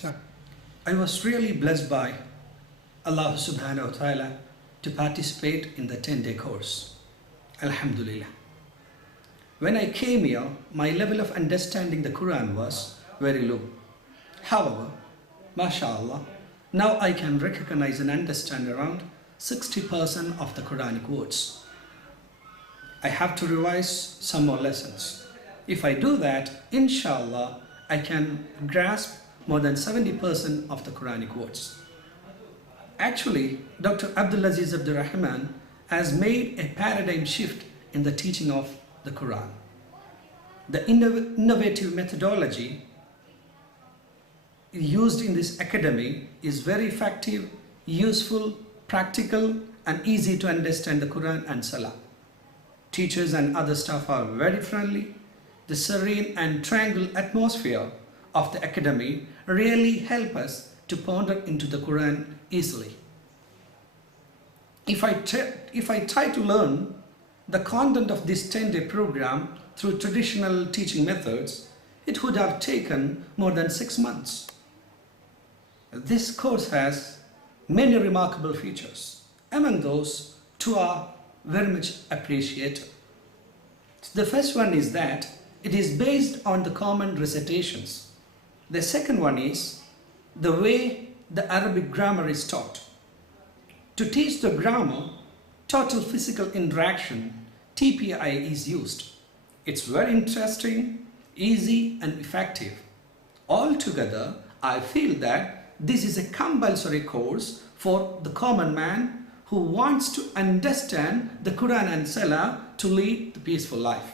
Sure. I was really blessed by Allah subhanahu wa ta'ala to participate in the 10-day course. Alhamdulillah. When I came here, my level of understanding the Quran was very low. However, mashallah, now I can recognize and understand around 60% of the Quranic words. I have to revise some more lessons. If I do that, inshallah, I can grasp more than 70% of the Quranic words. Actually, Dr. Abdulaziz Abdur Rahman has made a paradigm shift in the teaching of the Quran. The innovative methodology used in this academy is very effective, useful, practical, and easy to understand the Quran and Salah. Teachers and other staff are very friendly. The serene and tranquil atmosphere of the academy really help us to ponder into the Quran easily. If I try to learn the content of this 10-day program through traditional teaching methods, it would have taken more than 6 months. This course has many remarkable features. Among those, two are very much appreciated. The first one is that it is based on the common recitations. The second one is the way the Arabic grammar is taught. To teach the grammar, total physical interaction, TPI, is used. It's very interesting, easy and effective. Altogether, I feel that this is a compulsory course for the common man who wants to understand the Quran and Salah to lead the peaceful life.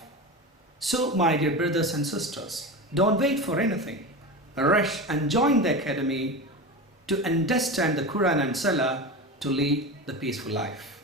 So, my dear brothers and sisters, don't wait for anything. Rush and join the academy to understand the Quran and Salah to lead the peaceful life.